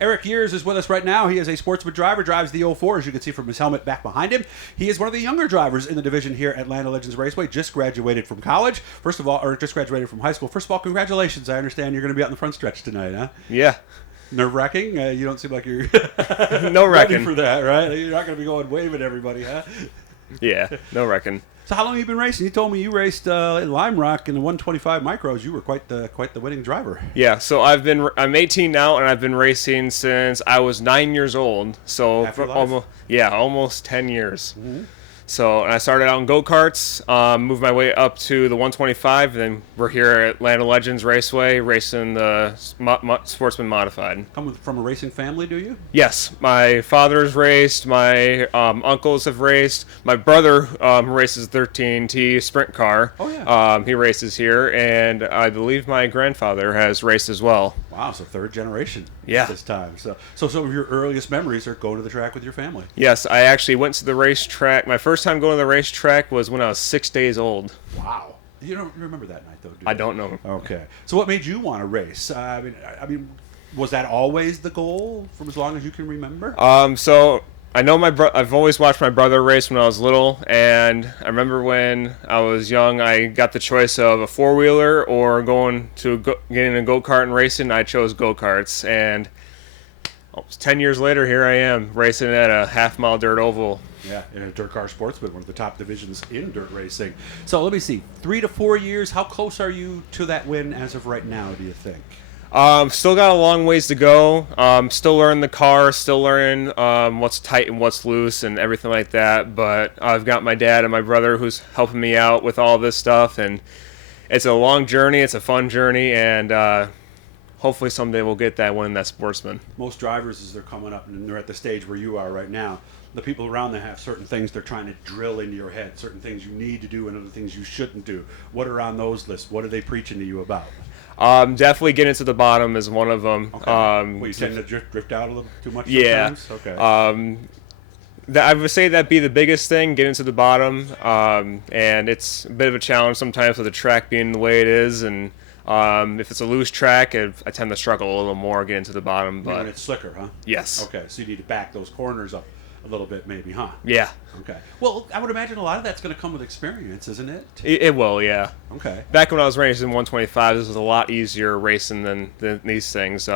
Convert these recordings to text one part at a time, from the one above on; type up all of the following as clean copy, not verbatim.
Eric Years is with us right now. He is a sportsman driver, drives the 04, as you can see from his helmet back behind him. He is one of the younger drivers in the division here at Land of Legends Raceway. Just graduated from college, first of all, or just graduated from high school. First of all, congratulations. I understand you're going to be out in the front stretch tonight, huh? Yeah. Nerve-wracking? You don't seem like you're no ready wrecking for that, right? You're not going to be going waving everybody, huh? Yeah, no wrecking. So how long have you been racing? You told me you raced in Lime Rock in the 125 micros. You were quite the winning driver. Yeah, so I'm 18 now, and I've been racing since I was 9 years old. So almost 10 years. Mm-hmm. So I started out in go-karts, moved my way up to the 125, and then we're here at Land of Legends Raceway racing the Sportsman Modified. Come from a racing family, do you? Yes, my father's raced, my uncles have raced, my brother races 13T sprint car. Oh, yeah. He races here, and I believe my grandfather has raced as well. Wow, so third generation. Yeah. This time. So some of your earliest memories are going to the track with your family. Yes, I actually went to the racetrack. My first time going to the racetrack was when I was 6 days old. Wow. You don't remember that night, though, do you? I don't know. Okay. So what made you want to race? I mean, was that always the goal from as long as you can remember? So I know I've always watched my brother race when I was little, and I remember when I was young, I got the choice of a four-wheeler or getting a go-kart and racing. I chose go-karts, and almost 10 years later, here I am racing at a half-mile dirt oval. Yeah, in a DIRTcar Sportsman, one of the top divisions in dirt racing. So let me see, 3 to 4 years. How close are you to that win as of right now, do you think? Still got a long ways to go. Still learning the car, still learning what's tight and what's loose and everything like that. But I've got my dad and my brother who's helping me out with all this stuff. And it's a long journey. It's a fun journey. And hopefully someday we'll get that win, that Sportsman. Most drivers, as they're coming up and they're at the stage where you are right now, the people around them have certain things they're trying to drill into your head, certain things you need to do and other things you shouldn't do. What are on those lists? What are they preaching to you about? Definitely getting to the bottom is one of them. Okay. Well, you tend to drift out a little too much sometimes? Yeah. Okay. I would say that'd be the biggest thing, getting to the bottom. And it's a bit of a challenge sometimes with the track being the way it is. And if it's a loose track, I tend to struggle a little more getting to the bottom. But when it's slicker, huh? Yes. Okay, so you need to back those corners up a little bit maybe, huh? Yeah. Okay. Well, I would imagine a lot of that's going to come with experience, isn't it? It will, yeah. Okay. Back when I was racing 125, this was a lot easier racing than these things.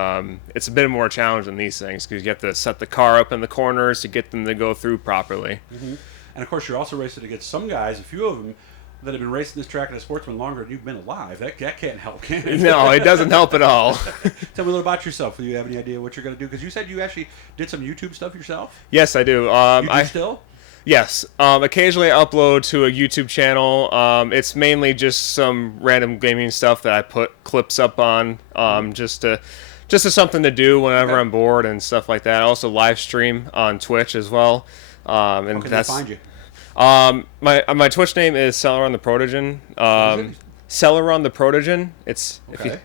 It's a bit more challenge than these things because you have to set the car up in the corners to get them to go through properly. Mm-hmm. And, of course, you're also racing against some guys, a few of them, that have been racing this track at a Sportsman longer than you've been alive. That can't help, can it? No, it doesn't help at all. Tell me a little about yourself. Do you have any idea what you're going to do? Because you said you actually did some YouTube stuff yourself. Yes, I do. You do still? Yes. Occasionally I upload to a YouTube channel. It's mainly just some random gaming stuff that I put clips up on just as something to do whenever I'm bored and stuff like that. I also live stream on Twitch as well. And How can they find you? My Twitch name is Celeron the Protogen. Celeron the Protogen. It's okay.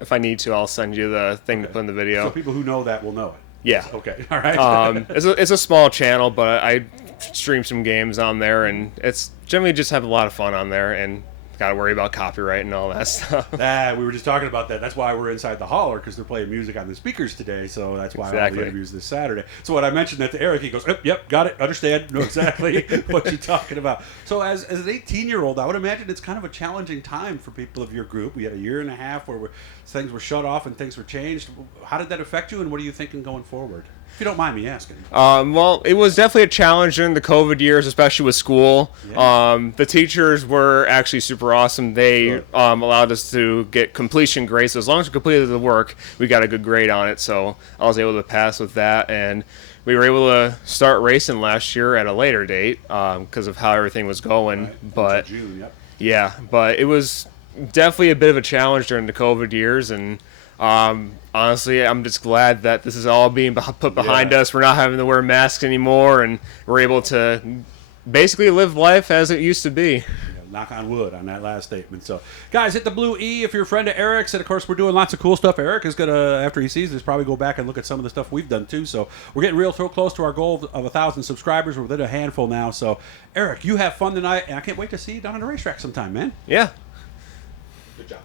If I need to, I'll send you the thing to put in the video. So people who know that will know it. Yeah. Okay. All right. It's a small channel, but I stream some games on there, and it's generally just have a lot of fun on there, and got to worry about copyright and all that stuff. We were just talking about that. That's why we're inside the holler, because they're playing music on the speakers today. So that's why all the interviews this Saturday. So when I mentioned that to Eric, he goes, "Yep, got it, understand, know exactly what you're talking about." So as an 18-year-old, I would imagine it's kind of a challenging time for people of your group. We had a year and a half where things were shut off and things were changed. How did that affect you, and what are you thinking going forward? If you don't mind me asking. Well, it was definitely a challenge during the COVID years, especially with school. Yeah. The teachers were actually super awesome. They allowed us to get completion grades. So as long as we completed the work, we got a good grade on it. So I was able to pass with that. And we were able to start racing last year at a later date because of how everything was going. Right. But June, yep. Yeah, but it was definitely a bit of a challenge during the COVID years. And honestly, I'm just glad that this is all being put behind us. We're not having to wear masks anymore, and we're able to basically live life as it used to be. Yeah, knock on wood on that last statement. So, guys, hit the blue E if you're a friend of Eric's. And, of course, we're doing lots of cool stuff. Eric is going to, after he sees this, probably go back and look at some of the stuff we've done, too. So we're getting real close to our goal of 1,000 subscribers. We're within a handful now. So, Eric, you have fun tonight, and I can't wait to see you down on the racetrack sometime, man. Yeah. Good job.